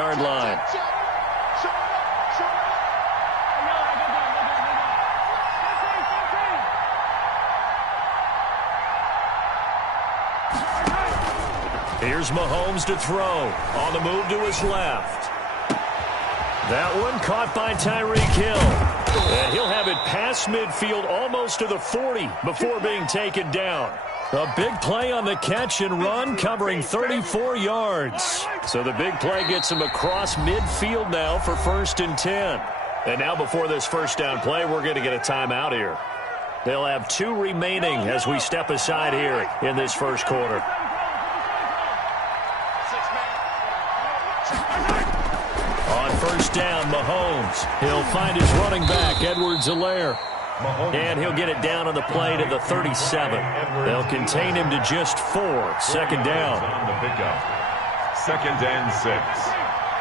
34-yard line. Here's Mahomes to throw. On the move to his left. That one caught by Tyreek Hill. And he'll have it past midfield almost to the 40 before being taken down. A big play on the catch and run, covering 34 yards. So the big play gets him across midfield now for 1st and 10. And now before this first down play, we're going to get a timeout here. They'll have 2 remaining as we step aside here in this first quarter. On first down, Mahomes. He'll find his running back, Edwards-Helaire. And he'll get it down on the play to the 37. They'll contain him to just 4. Second down. On the pickup. 2nd and 6.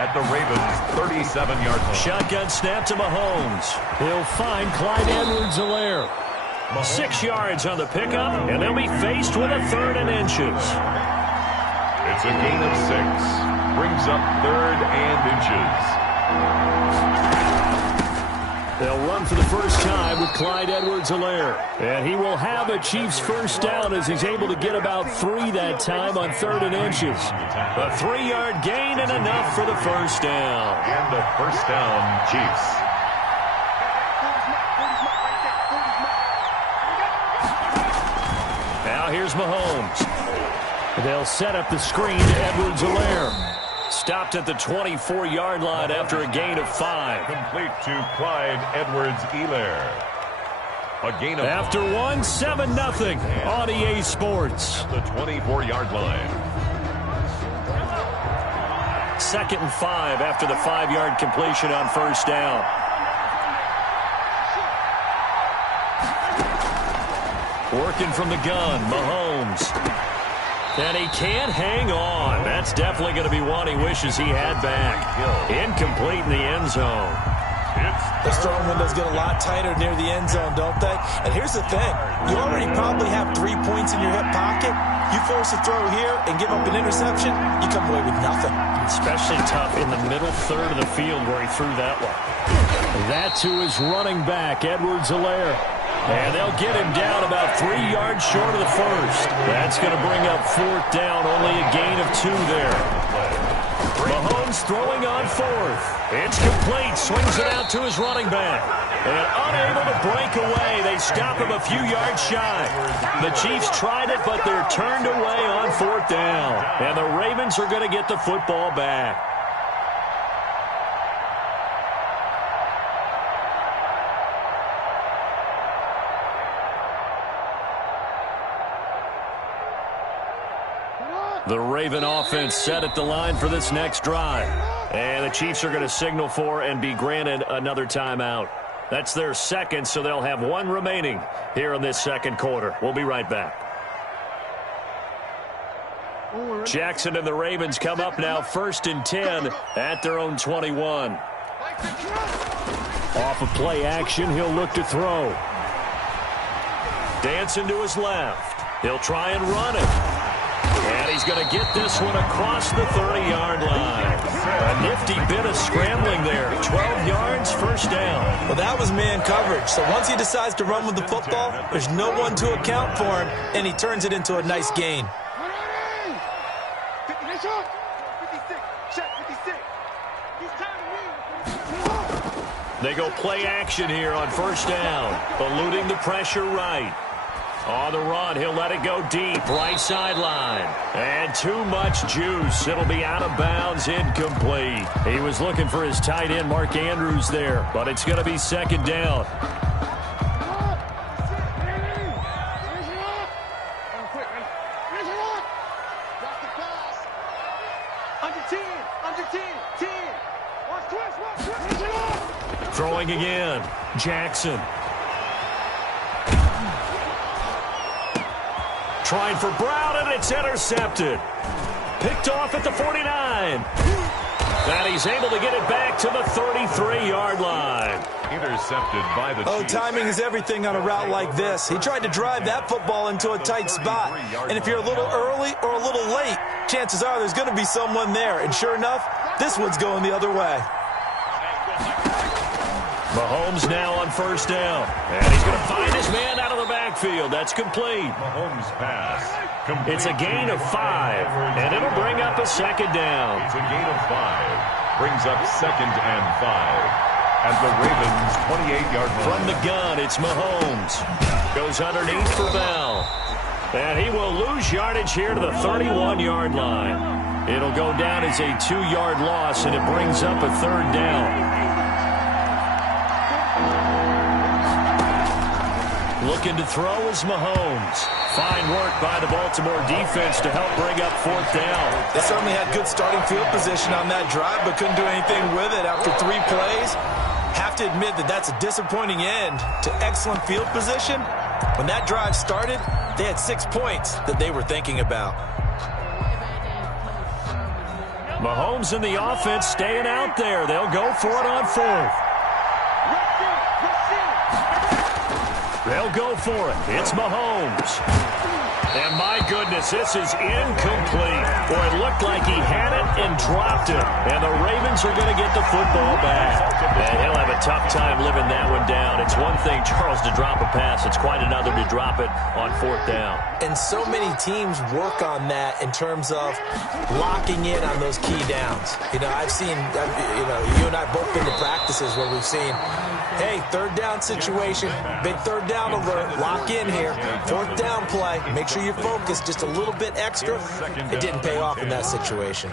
At the Ravens' 37-yard line. Shotgun snap to Mahomes. He'll find Clyde Edwards-Helaire. 6 yards on the pickup, and they'll be faced with a 3rd and inches. It's a gain of 6. Brings up 3rd and inches. They'll run for the first time with Clyde Edwards-Helaire. And he will have a Chiefs first down as he's able to get about 3 that time on 3rd and inches. A 3-yard gain and enough for the first down. And the first down, Chiefs. Now here's Mahomes. They'll set up the screen to Edwards-Helaire. Stopped at the 24-yard line after a gain of 5. Complete to Clyde Edwards-Helaire. A gain of after 1, 7-0 on EA Sports. At the 24-yard line. 2nd and 5 after the 5-yard completion on first down. Working from the gun, Mahomes. And he can't hang on. That's definitely going to be one he wishes he had back. Incomplete in the end zone. The strong windows get a lot tighter near the end zone, don't they? And here's the thing. You already probably have 3 points in your hip pocket. You force a throw here and give up an interception, you come away with nothing. Especially tough in the middle third of the field where he threw that one. That to his running back, Edwards-Helaire. And they'll get him down about 3 yards short of the first. That's going to bring up 4th down, only a gain of 2 there. Mahomes throwing on 4th. It's complete, swings it out to his running back. And unable to break away, they stop him a few yards shy. The Chiefs tried it, but they're turned away on 4th down. And the Ravens are going to get the football back. The Raven offense set at the line for this next drive. And the Chiefs are going to signal for and be granted another timeout. That's their 2nd, so they'll have 1 remaining here in this 2nd quarter. We'll be right back. Jackson and the Ravens come up now 1st and 10 at their own 21. Off of play action, he'll look to throw. Dancing to his left. He'll try and run it. And he's going to get this one across the 30-yard line. A nifty bit of scrambling there. 12 yards, first down. Well, that was man coverage. So once he decides to run with the football, there's no one to account for him, and he turns it into a nice gain. They go play action here on first down. Eluding the pressure right. On the run, he'll let it go deep, right sideline. And too much juice. It'll be out of bounds, incomplete. He was looking for his tight end, Mark Andrews, there, but it's going to be 2nd down. Throwing again, Jackson. Trying for Brown, and it's intercepted. Picked off at the 49. And he's able to get it back to the 33-yard line. Intercepted by the Chiefs. Timing is everything on a route like this. He tried to drive that football into a tight spot. And if you're a little early or a little late, chances are there's going to be someone there. And sure enough, This one's going the other way. Mahomes now on first down. And he's going to find his man out of the backfield. That's complete. Mahomes pass. Complete. It's a gain of 5, and it'll bring up a second down. It's a gain of 5. Brings up 2nd and 5. At the Ravens' 28-yard line. From the gun, it's Mahomes. Goes underneath for Bell. And he will lose yardage here to the 31-yard line. It'll go down as a 2-yard loss, and it brings up a 3rd down. Looking to throw is Mahomes. Fine work by the Baltimore defense to help bring up 4th down. They certainly had good starting field position on that drive, but couldn't do anything with it after 3 plays. Have to admit that that's a disappointing end to excellent field position. When that drive started, they had 6 points that they were thinking about. Mahomes and the offense staying out there. They'll go for it on 4th. They'll go for it. It's Mahomes. And my goodness, this is incomplete. Boy, it looked like he had it and dropped it. And the Ravens are going to get the football back. And he'll have a tough time living that one down. It's one thing, Charles, to drop a pass. It's quite another to drop it on 4th down. And so many teams work on that in terms of locking in on those key downs. You know, I've seen, you and I both been to practices where we've seen, hey, 3rd down situation, big 3rd down alert, lock in here, 4th down play, make sure you're focused just a little bit extra. It didn't pay off in that situation.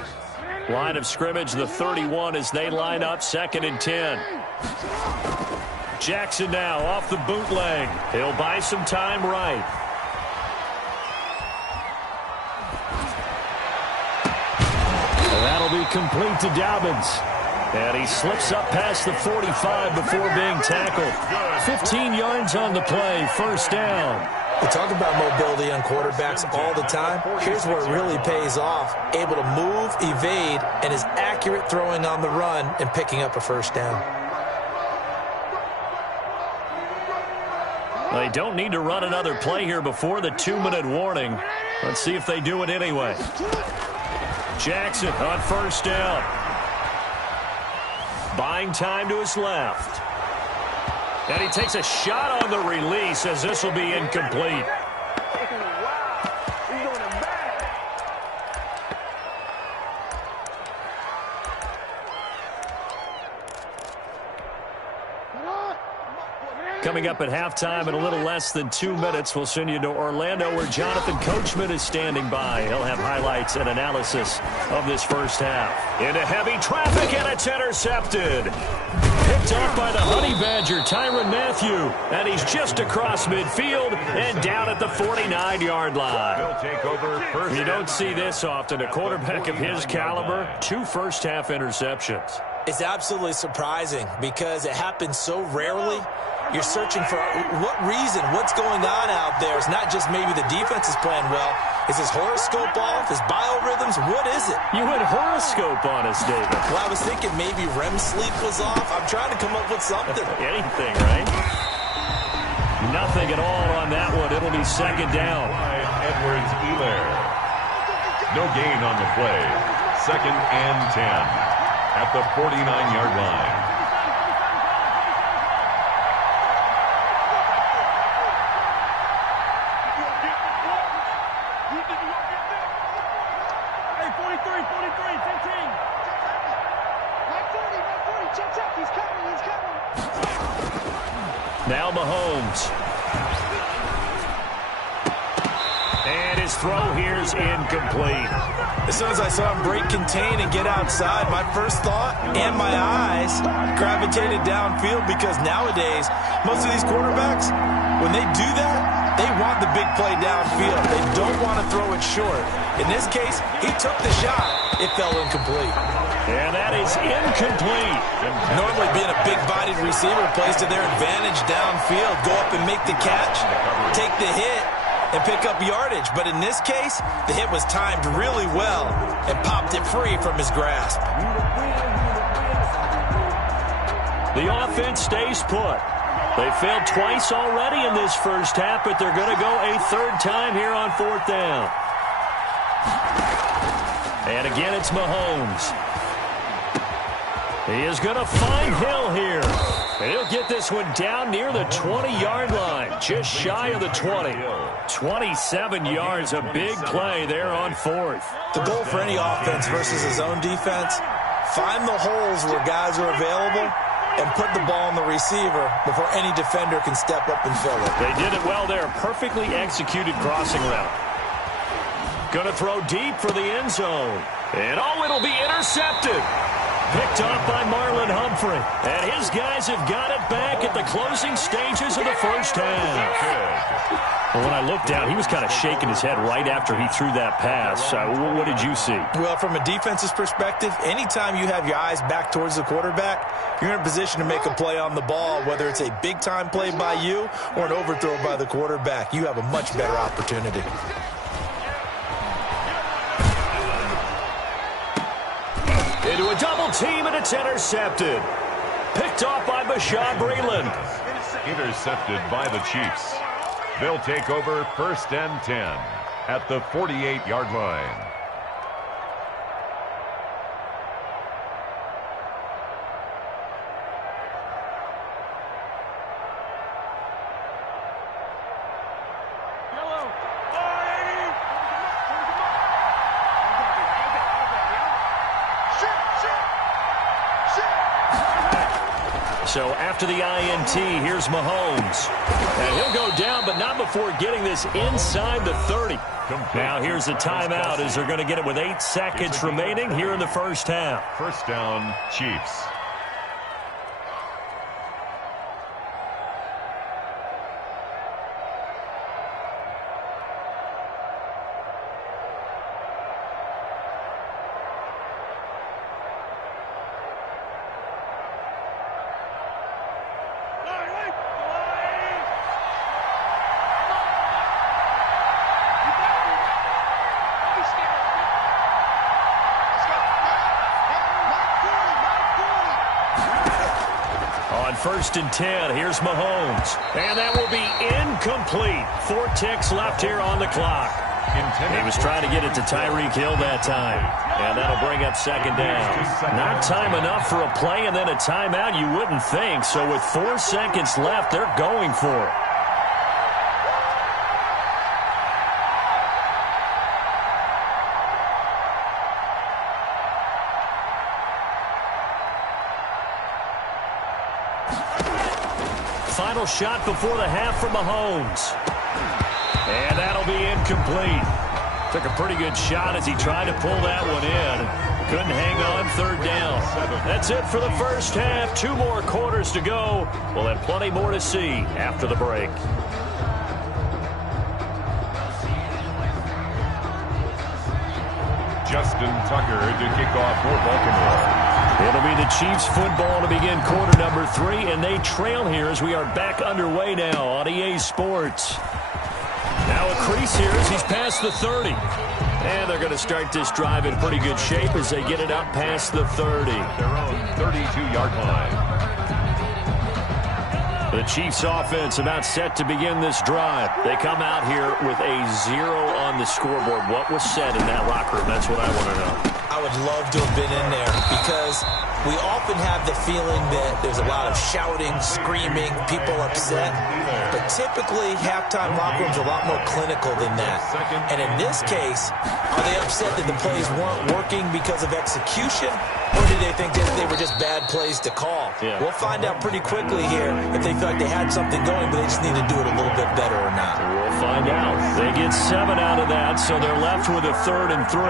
Line of scrimmage, the 31 as they line up 2nd and 10. Jackson now off the bootleg. He'll buy some time right. And that'll be complete to Dobbins. And he slips up past the 45 before being tackled. 15 yards on the play, 1st down. We talk about mobility on quarterbacks all the time. Here's where it really pays off. Able to move, evade, and is accurate throwing on the run and picking up a 1st down. They don't need to run another play here before the 2-minute warning. Let's see if they do it anyway. Jackson on 1st down. Buying time to his left. And he takes a shot on the release as this will be incomplete. Coming up at halftime in a little less than 2 minutes, we'll send you to Orlando where Jonathan Coachman is standing by. He'll have highlights and analysis of this first half. Into heavy traffic, and it's intercepted. Picked off by the Honey Badger, Tyrann Mathieu. And he's just across midfield and down at the 49-yard line. You don't see this often. A quarterback of his caliber, 2 first-half interceptions. It's absolutely surprising because it happens so rarely. You're searching for what reason, what's going on out there. It's not just maybe the defense is playing well. Is his horoscope off? His biorhythms? What is it? You went horoscope on us, David. Well, I was thinking maybe REM sleep was off. I'm trying to come up with something. Anything, right? Nothing at all on that one. It'll be 2nd down. Edwards-Helaire. No gain on the play. 2nd and 10 at the 49-yard line. Now Mahomes. And his throw here is incomplete. As soon as I saw him break contain and get outside, my first thought and my eyes gravitated downfield because nowadays, most of these quarterbacks, when they do that, they want the big play downfield. They don't want to throw it short. In this case, he took the shot. It fell incomplete. And that is incomplete. Normally being a big-bodied receiver plays to their advantage downfield. Go up and make the catch, take the hit, and pick up yardage. But in this case, the hit was timed really well and popped it free from his grasp. The offense stays put. They failed twice already in this first half, but they're going to go a 3rd time here on 4th down. And again, it's Mahomes. He is going to find Hill here. And he'll get this one down near the 20-yard line, just shy of the 20. 27 yards, a big play there on fourth. The goal for any offense versus his own defense, find the holes where guys are available and put the ball on the receiver before any defender can step up and fill it. They did it well there. Perfectly executed crossing route. Going to throw deep for the end zone. And it'll be intercepted. Picked off by Marlon Humphrey. And his guys have got it back at the closing stages of the first half. Well, when I looked down, he was kind of shaking his head right after he threw that pass. What did you see? Well, from a defense's perspective, anytime you have your eyes back towards the quarterback, you're in a position to make a play on the ball, whether it's a big-time play by you or an overthrow by the quarterback. You have a much better opportunity. Into a double team, and it's intercepted. Picked off by Bashaud Breeland. Intercepted by the Chiefs. They'll take over 1st and 10 at the 48-yard line. So after the INT, here's Mahomes. And he'll go down, but not before getting this inside the 30. Now here's a timeout as they're going to get it with 8 seconds remaining here in the first half. First down, Chiefs. First and 10, here's Mahomes. And that will be incomplete. 4 ticks left here on the clock. He was trying to get it to Tyreek Hill that time. And that'll bring up second down. Not time enough for a play and then a timeout, you wouldn't think. So with 4 seconds left, they're going for it. Final shot before the half from Mahomes. And that'll be incomplete. Took a pretty good shot as he tried to pull that one in. Couldn't hang on, third down. That's it for the first half. 2 more quarters to go. We'll have plenty more to see after the break. Justin Tucker to kick off for Baltimore. It'll be the Chiefs football to begin quarter number 3, and they trail here as we are back underway now on EA Sports. Now a crease here as he's past the 30. And they're going to start this drive in pretty good shape as they get it up past the 30. Their own 32-yard line. The Chiefs offense about set to begin this drive. They come out here with a 0 on the scoreboard. What was said in that locker room? That's what I want to know. I would love to have been in there because we often have the feeling that there's a lot of shouting, screaming, people upset. But typically, halftime locker rooms are a lot more clinical than that. And in this case, are they upset that the plays weren't working because of execution? Or do they think that they were just bad plays to call? Yeah. We'll find out pretty quickly here if they feel like they had something going, but they just need to do it a little bit better or not. We'll find out. They get 7 out of that, so they're left with a 3rd and 3.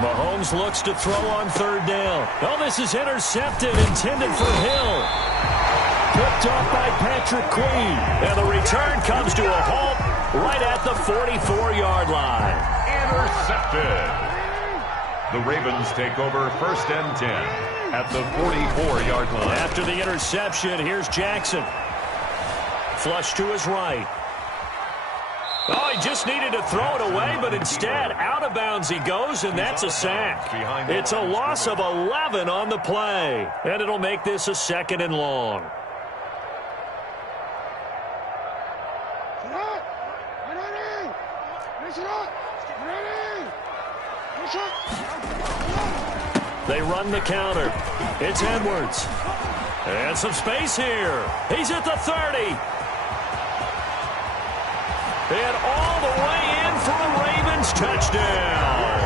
Mahomes looks to throw on 3rd down. Oh, this is intercepted, intended for Hill. Picked off by Patrick Queen. And the return comes to a halt right at the 44-yard line. Intercepted. The Ravens take over 1st and 10 at the 44-yard line. After the interception, here's Jackson. Flush to his right. Oh, he just needed to throw it away, but instead, out of bounds he goes, and that's a sack. It's a loss of 11 on the play, and it'll make this a 2nd and long. They run the counter. It's Edwards. And some space here. He's at the 30. And all the way in for a Ravens touchdown.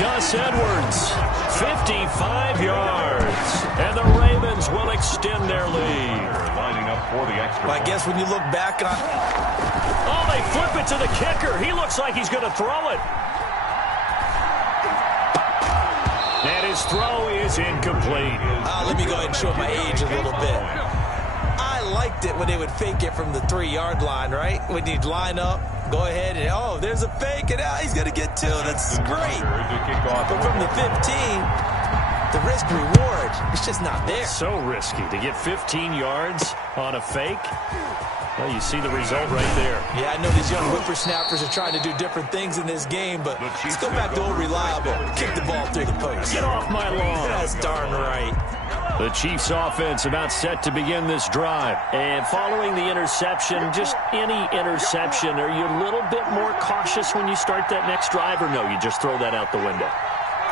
Gus Edwards, 55 yards. And the Ravens will extend their lead. Lining up for the extra Well, I guess when you look back on... Oh, they flip it to the kicker. He looks like he's going to throw it. And his throw is incomplete. Let me go ahead and show my age a little bit. I liked it when they would fake it from the 3-yard line, right? When you'd line up, go ahead and, oh, there's a fake, and he's going to get 2. That's great. But from the 15, the risk-reward, it's just not there. So risky to get 15 yards on a fake. Well, you see the result right there. Yeah, I know these young whippersnappers are trying to do different things in this game, but let's go back to old reliable. Kick the ball through the post. Get off my lawn. That's darn right. The Chiefs offense about set to begin this drive. And following the interception, just any interception, are you a little bit more cautious when you start that next drive, or no, you just throw that out the window?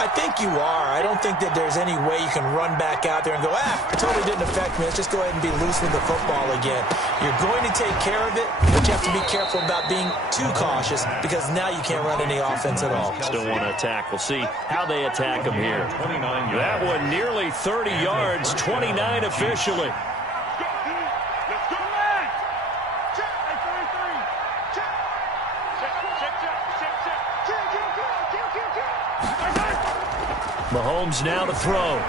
I think you are. I don't think that there's any way you can run back out there and go, totally didn't affect me. Let's just go ahead and be loose with the football again. You're going to take care of it, but you have to be careful about being too cautious because now you can't run any offense at all. Still want to attack. We'll see how they attack them here. That one nearly 30 yards, 29 officially. Mahomes now to throw.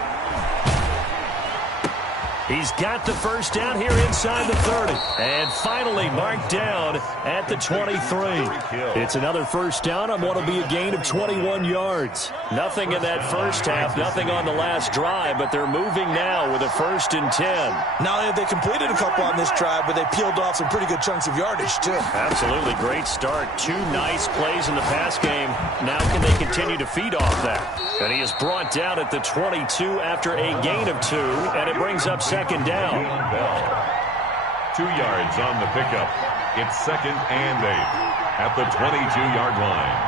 He's got the first down here inside the 30. And finally marked down at the 23. It's another first down on what will be a gain of 21 yards. Nothing in that first half, nothing on the last drive, but they're moving now with a 1st and 10. Not only have they completed a couple on this drive, but they peeled off some pretty good chunks of yardage, too. Absolutely great start. 2 nice plays in the pass game. Now can they continue to feed off that? And he is brought down at the 22 after a gain of 2, and it brings up second down. 2 yards on the pickup. It's 2nd and 8 at the 22-yard line.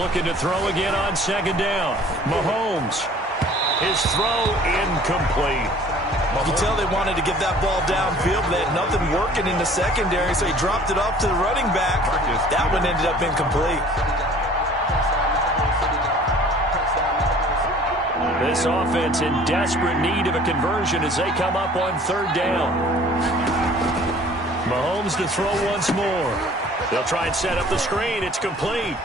Looking to throw again on second down. Mahomes. His throw incomplete. You can tell they wanted to get that ball downfield. They had nothing working in the secondary, so he dropped it off to the running back. That one ended up incomplete. This offense in desperate need of a conversion as they come up on 3rd down. Mahomes to throw once more. They'll try and set up the screen. It's complete.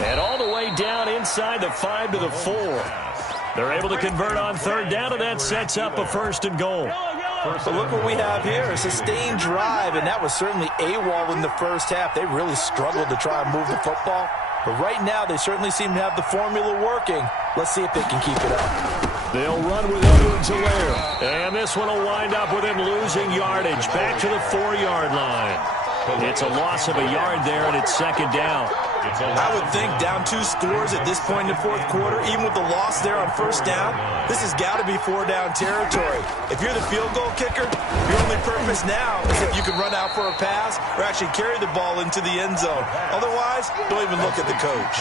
And all the way down inside the 5 to the 4. They're able to convert on 3rd down, and that sets up a 1st and goal. So look what we have here, a sustained drive, and that was certainly AWOL in the first half. They really struggled to try and move the football. But right now, they certainly seem to have the formula working. Let's see if they can keep it up. They'll run with Edwards-Helaire. And this one will wind up with him losing yardage. Back to the 4-yard line. It's a loss of a yard there, and it's second down. I would think down 2 scores at this point in the fourth quarter, even with the loss there on first down, this has got to be 4-down territory. If you're the field goal kicker, your only purpose now is if you can run out for a pass or actually carry the ball into the end zone. Otherwise, don't even look at the coach.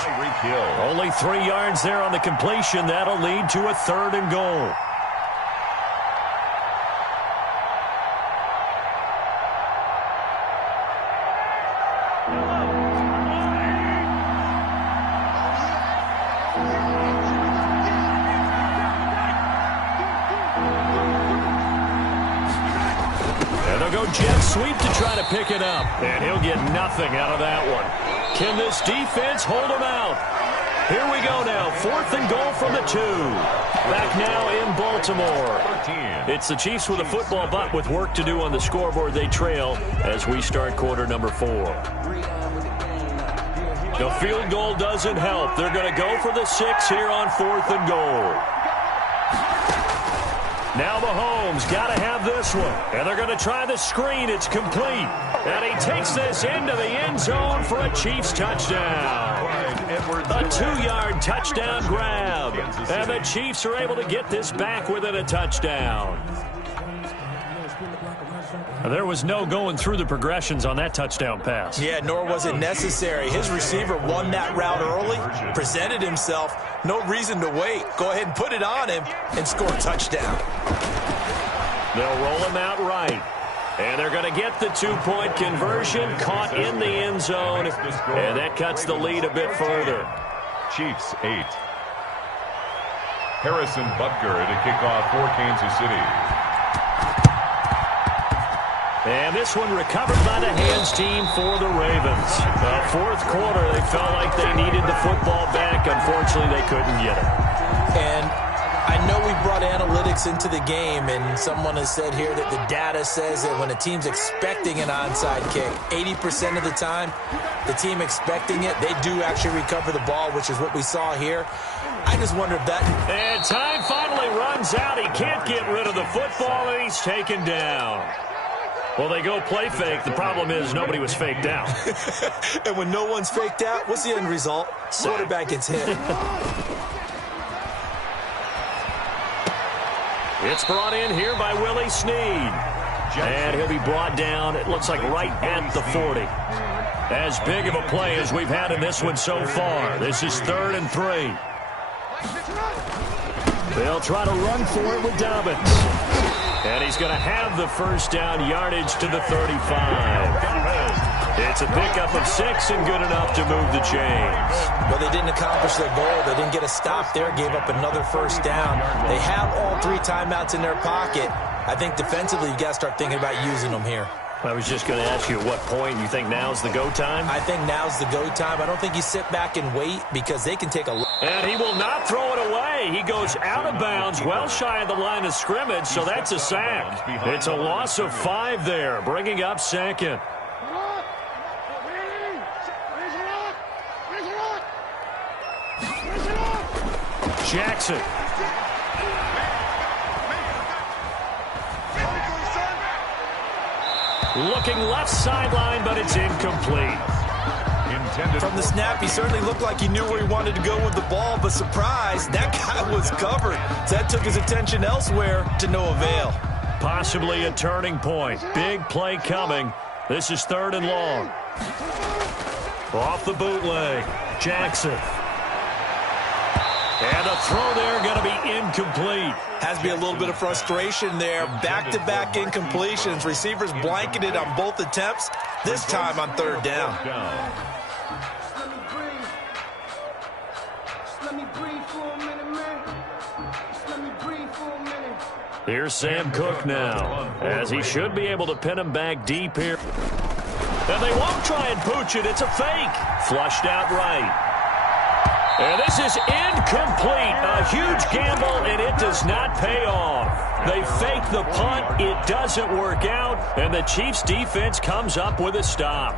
Only 3 yards there on the completion. That'll lead to a 3rd and goal. Jet sweep to try to pick it up. And he'll get nothing out of that one. Can this defense hold him out? Here we go now. 4th and goal from the 2. Back now in Baltimore. It's the Chiefs with a football, but with work to do on the scoreboard. They trail as we start quarter number 4. The field goal doesn't help. They're going to go for the 6 here on 4th and goal. Now Mahomes got to have this one. And they're going to try the screen. It's complete. And he takes this into the end zone for a Chiefs touchdown. A 2-yard touchdown grab. And the Chiefs are able to get this back within a touchdown. There was no going through the progressions on that touchdown pass. Yeah, nor was it necessary. His receiver won that route early, presented himself. No reason to wait. Go ahead and put it on him and score a touchdown. They'll roll him out right. And they're going to get the 2-point conversion, caught in the end zone, and that cuts the lead a bit further. Chiefs 8. Harrison Butker to kick off for Kansas City. And this one recovered by the hands team for the Ravens. Fourth quarter, they felt like they needed the football back. Unfortunately, they couldn't get it. And I know we brought analytics into the game, and someone has said here that the data says that when a team's expecting an onside kick, 80% of the time, the team expecting it, they do actually recover the ball, which is what we saw here. I just wonder if that... And time finally runs out. He can't get rid of the football, and he's taken down. Well, they go play fake. The problem is nobody was faked out. And when no one's faked out, what's the end result? Quarterback gets hit. It's brought in here by Willie Snead. And he'll be brought down, it looks like, right at the 40. As big of a play as we've had in this one so far. This is 3rd and 3. They'll try to run for it with Dobbins. And he's going to have the first down, yardage to the 35. It's a pickup of 6 and good enough to move the chains. Well, they didn't accomplish their goal. They didn't get a stop there, gave up another first down. They have all 3 timeouts in their pocket. I think defensively, you've got to start thinking about using them here. I was just going to ask you at what point you think now's the go time? I think now's the go time. I don't think you sit back and wait because they can take a... And he will not throw it away. He goes out of bounds, well shy of the line of scrimmage, so that's a sack. It's a loss of 5 there, bringing up 2nd. Jackson. Looking left sideline, but it's incomplete. From the snap, he certainly looked like he knew where he wanted to go with the ball, but surprise, that guy was covered. So that took his attention elsewhere to no avail. Possibly a turning point. Big play coming. This is 3rd and long. Off the bootleg, Jackson. And a throw there going to be incomplete. Has to be a little bit of frustration there. Back-to-back incompletions. Receivers blanketed on both attempts, this time on 3rd down. Here's Sam Cook now, as he should be able to pin him back deep here. And they won't try and pooch it. It's a fake. Flushed out right. And this is incomplete. A huge gamble, and it does not pay off. They fake the punt. It doesn't work out, and the Chiefs' defense comes up with a stop.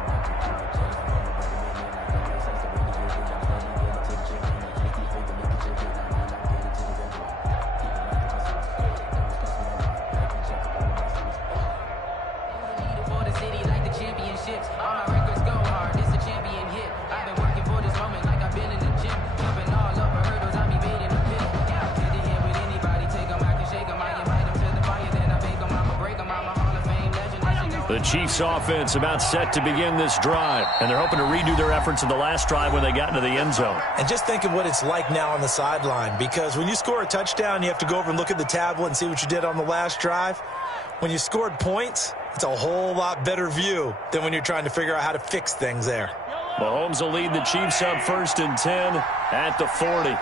The Chiefs offense about set to begin this drive, and they're hoping to redo their efforts in the last drive when they got into the end zone. And just think of what it's like now on the sideline, because when you score a touchdown, you have to go over and look at the tablet and see what you did on the last drive. When you scored points, it's a whole lot better view than when you're trying to figure out how to fix things there. Mahomes will lead the Chiefs up 1st and 10 at the 40.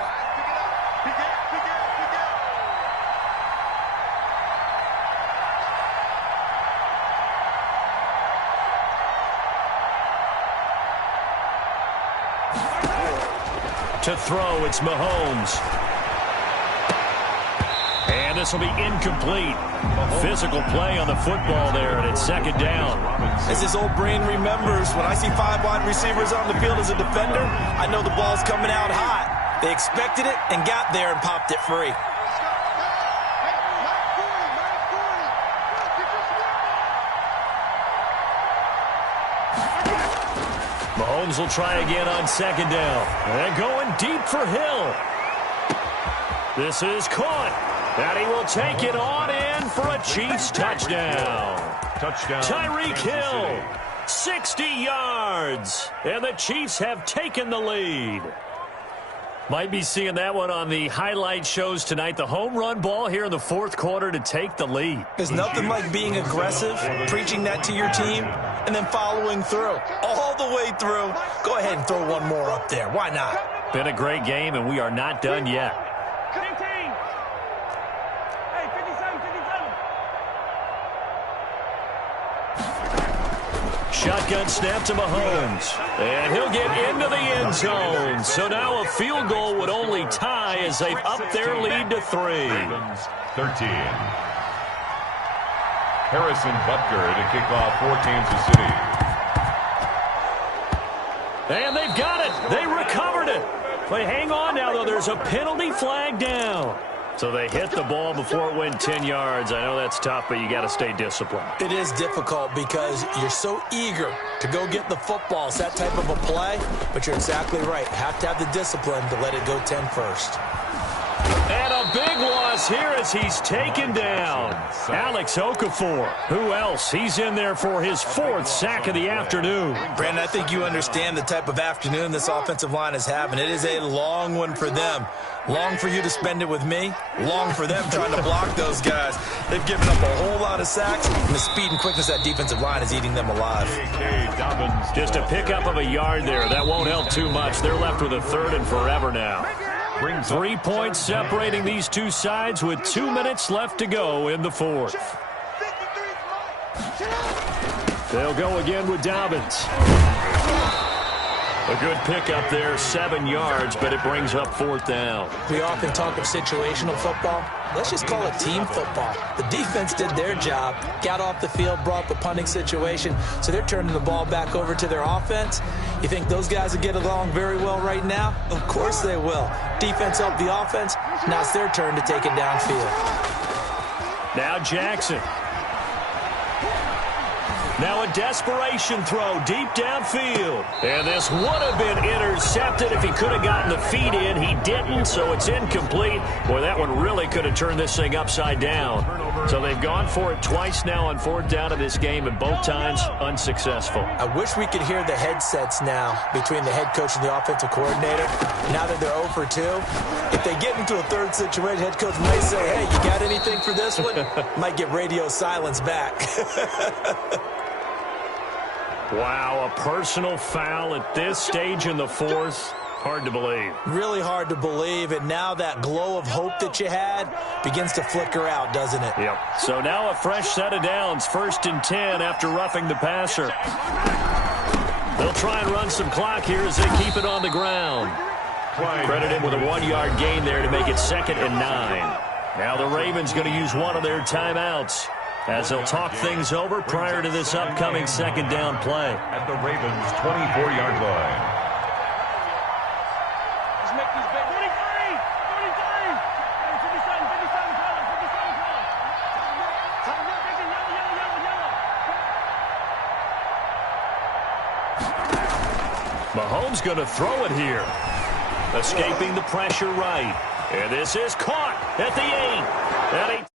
To throw, it's Mahomes. And this will be incomplete. Physical play on the football there, and it's 2nd down. As his old brain remembers, when I see 5 wide receivers on the field as a defender, I know the ball's coming out hot. They expected it and got there and popped it free. Mahomes will try again on 2nd down. And going deep for Hill. This is caught. And he will take it on in for a Chiefs touchdown. Touchdown, Tyreek Kansas Hill, City. 60 yards, and the Chiefs have taken the lead. Might be seeing that one on the highlight shows tonight. The home run ball here in the fourth quarter to take the lead. There's nothing like being aggressive, preaching that to your team, and then following through. All the way through. Go ahead and throw one more up there. Why not? Been a great game, and we are not done yet. Shotgun snap to Mahomes. And he'll get into the end zone. So now a field goal would only tie as they've upped their lead to 3. Ravens 13. Harrison Butker to kick off for Kansas City. And they've got it. They recovered it. But hang on now, though. There's a penalty flag down. So they hit the ball before it went 10 yards. I know that's tough, but you got to stay disciplined. It is difficult because you're so eager to go get the football. It's that type of a play, but you're exactly right. Have to have the discipline to let it go 10 first. And a big loss here as he's taken down. Alex Okafor. Who else? He's in there for his 4th sack of the afternoon. Brandon, I think you understand the type of afternoon this offensive line is having. It is a long one for them. Long for you to spend it with me. Long for them trying to block those guys. They've given up a whole lot of sacks, and the speed and quickness of that defensive line is eating them alive. Just a pickup of a yard there. That won't help too much. They're left with a 3rd and forever now. 3 points separating these two sides with 2 minutes left to go in the 4th. They'll go again with Dobbins. A good pickup there, 7 yards, but it brings up 4th down. We often talk of situational football. Let's just call it team football. The defense did their job, got off the field, brought up a punting situation, so they're turning the ball back over to their offense. You think those guys will get along very well right now? Of course they will. Defense helped the offense. Now it's their turn to take it downfield. Now Jackson. Now a desperation throw deep downfield. And this would have been intercepted if he could have gotten the feet in. He didn't, so it's incomplete. Boy, that one really could have turned this thing upside down. So they've gone for it twice now on 4th down in this game, and both times unsuccessful. I wish we could hear the headsets now between the head coach and the offensive coordinator. Now that they're 0 for 2, if they get into a 3rd situation, head coach might say, hey, you got anything for this one? Might get radio silence back. Wow, a personal foul at this stage in the 4th. Hard to believe. Really hard to believe, and now that glow of hope that you had begins to flicker out, doesn't it? Yep. So now a fresh set of downs, 1st and 10 after roughing the passer. They'll try and run some clock here as they keep it on the ground. Credit him with a 1-yard gain there to make it 2nd and 9. Now the Ravens going to use one of their timeouts as they'll talk things over prior to this upcoming 2nd down play. At the Ravens' 24-yard line. Mahomes going to throw it here. Escaping the pressure right. And this is caught at the 8. And he